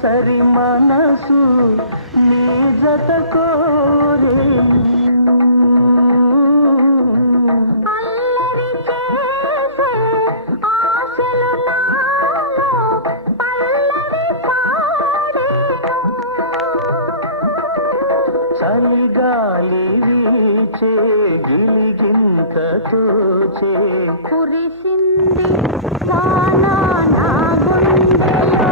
సరి మనసు నీ జత కోరేను చలిగాలి వీచే గిలిగింత తోచే కురిసింది వాన నా గుండెలో